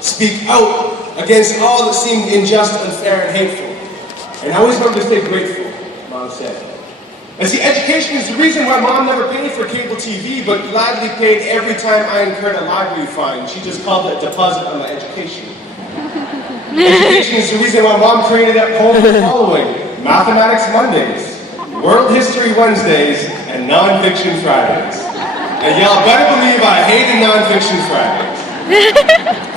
speak out against all that seemed unjust, unfair, and hateful. And I always remember to stay grateful, Mom said. And see, education is the reason why Mom never paid for cable TV, but gladly paid every time I incurred a library fine. She just called it a deposit on my education. Education is the reason why Mom created at home the following: Mathematics Mondays, World History Wednesdays, and Non-Fiction Fridays. And y'all better believe I hated Non-Fiction Fridays.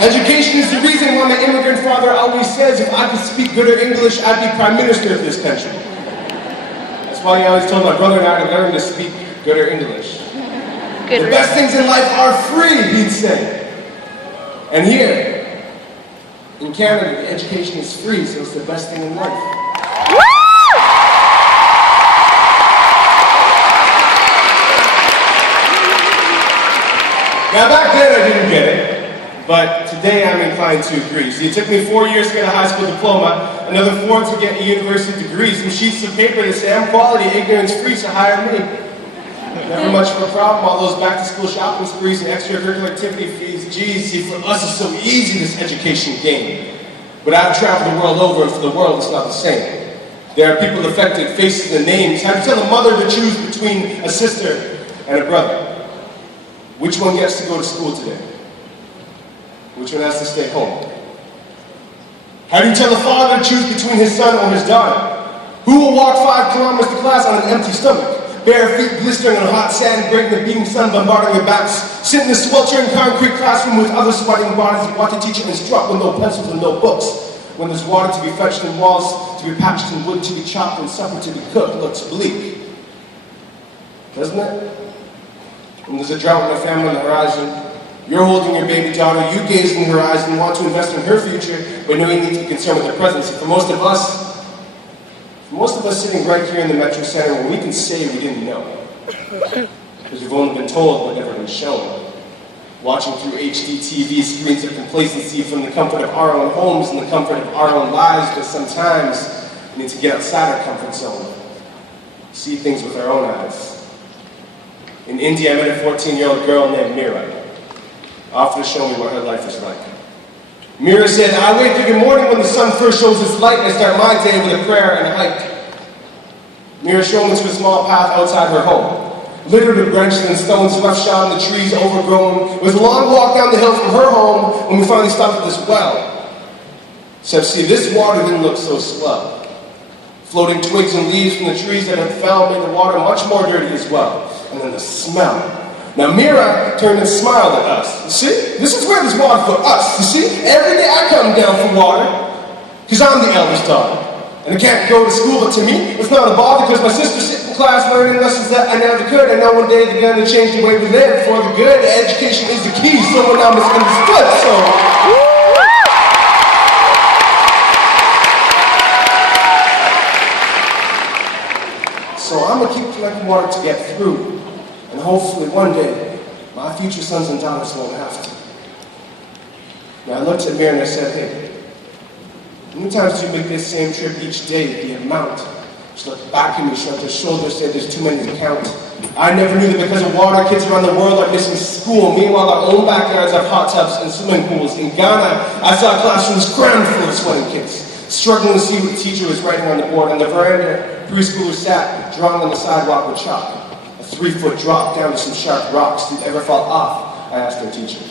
Education is the reason why my immigrant father always says if I could speak gooder English, I'd be Prime Minister of this country. That's why he always told my brother and I to learn to speak gooder English. The best things in life are free, he'd say. And here, in Canada, the education is free, so it's the best thing in life. Now back then I didn't get it, but today I'm inclined to agree. See, it took me 4 years to get a high school diploma, another 4 to get a university degree, some sheets of paper to say I'm quality, ignorance free, so hire me. Never much of a problem, all those back-to-school shopping sprees and extracurricular activity fees. Geez, see, for us it's so easy, this education game. But I've traveled the world over, and for the world it's not the same. There are people affected, faces and names. How do you tell a mother to choose between a sister and a brother? Which one gets to go to school today? Which one has to stay home? How do you tell a father to choose between his son or his daughter? Who will walk 5 kilometers to class on an empty stomach? Bare feet blistering on hot sand, breaking the beating sun, bombarding their backs. Sit in the sweltering concrete classroom with other sweating bodies and watch the teacher instruct with no pencils and no books. When there's water to be fetched and walls to be patched and wood to be chopped and supper to be cooked, looks bleak. Doesn't it? When there's a drought in a family on the horizon, you're holding your baby daughter, you gaze in the horizon, want to invest in her future, but know you need to be concerned with their presence. And for most of us sitting right here in the Metro Center, where we can say we didn't know. Because we've only been told but never been shown. Watching through HD TV screens of complacency from the comfort of our own homes and the comfort of our own lives, but sometimes we need to get outside our comfort zone. See things with our own eyes. In India, I met a 14-year-old girl named Mira. Offered to show me what her life is like. Mira said, I wake every morning when the sun first shows its light and I start my day with a prayer and a hike. Mira showed me to a small path outside her home. Littered with branches and stones, roughshod and the trees overgrown. It was a long walk down the hill from her home when we finally stopped at this well. Except see, this water didn't look so swell. Floating twigs and leaves from the trees that had fell made the water much more dirty as well. And then the smell. Now Mira turned and smiled at us. You see? This is where there's water for us. You see? Every day I come down for water. Because I'm the eldest daughter. And I can't go to school, but to me, it's not a bother because my sister's sitting in class learning lessons that I never could. I know one day they're going to change the way we live for the good. Education is the key. Someone now misunderstood, So I'm going to keep collecting water to get through. And hopefully one day, my future sons and daughters won't have to. Now I looked at Mira and I said, hey, how many times do you make this same trip each day? The amount. She looked back at me, shrugged her shoulders, said there's too many to count. I never knew that because of water, kids around the world are missing school. Meanwhile, our own backyards have hot tubs and swimming pools. In Ghana, I saw classrooms crammed full of sweating kids, struggling to see what the teacher was writing on the board. On the veranda, preschoolers sat, drawing on the sidewalk with chalk. A 3-foot drop down to some sharp rocks. Did it ever fall off? I asked their teacher.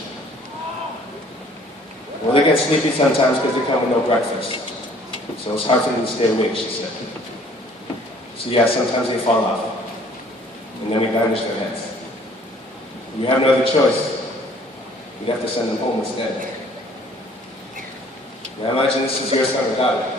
Well, they get sleepy sometimes because they come with no breakfast. So it's hard for them to stay awake, she said. So yeah, sometimes they fall off. And then we bandage their heads. We have no other choice. We'd have to send them home instead. Now imagine this is your son or daughter.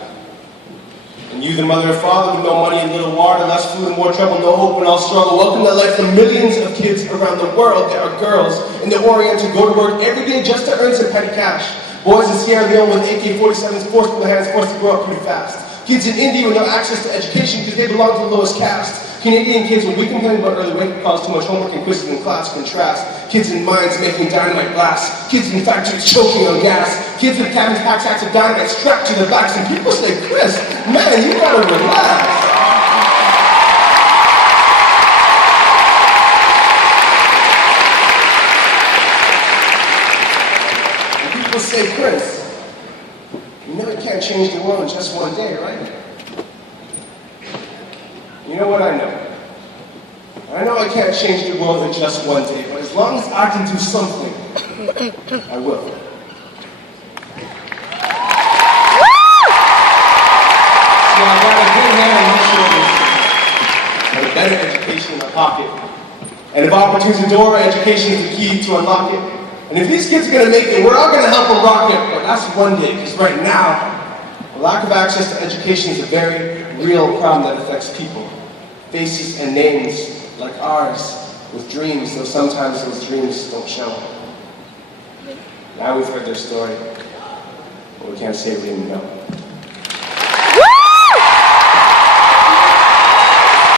And you, the mother or father, with no money and little water, less food and more trouble, no hope and all struggle. Welcome to life for millions of kids around the world. There are girls in the Orient who go to work every day just to earn some petty cash. Boys in Sierra Leone with AK-47s forced in their hands, forced to grow up pretty fast. Kids in India with no access to education because they belong to the lowest caste. Canadian kids, when we complain about early wake-up calls, too much homework and quizzes in class contrast. Kids in mines making dynamite blasts. Kids in factories choking on gas. Kids with cabins packed sacks of dynamite strapped to their backs. And people say, Chris, man, you gotta relax. people say, Prince, you know you can't change the world in just one day, right? You know what I know? I know I can't change the world in just one day, but as long as I can do something, I will. So I got a good hand on my shoulders, and a better education in my pocket. And if opportunity's the door, education is the key to unlock it. And if these kids are going to make it, we're all going to help them rock it. But that's one day, because right now, the lack of access to education is a very real problem that affects people. Faces and names like ours, with dreams, though sometimes those dreams don't show. Now we've heard their story, but we can't say we didn't know.